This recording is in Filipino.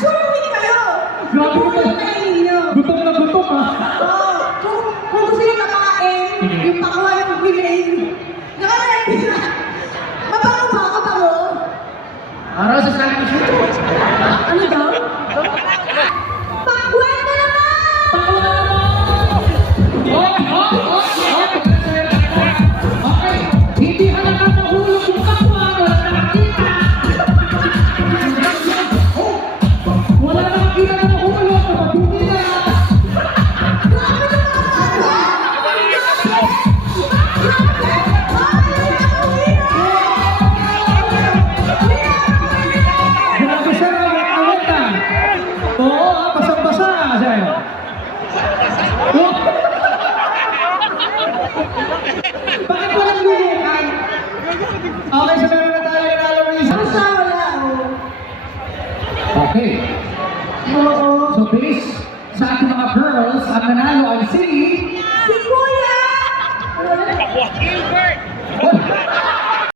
Sumuwi kayo! Grabe Kung ka. kainin ninyo. Gutom na gutom ha. Oo. Kung gusto nyo makakain, yung pakuha ng bilhin. Nakakain na. Mabango ba? Kabango? Araw sa sakin siya. Ano daw? Pakwan na naman! Okay, hindi ka na nakahulog yung kapwa, wala nakakita. Wala nakakita na nahulog, kapatid na. Grabe sir, awat ka. Oo, basang-basa sir. Bakit walang lulukan? Okay, so meron na tayo nanalo ng isa. Basta wala, oh. Okay. Oo. So based sa ating mga girls,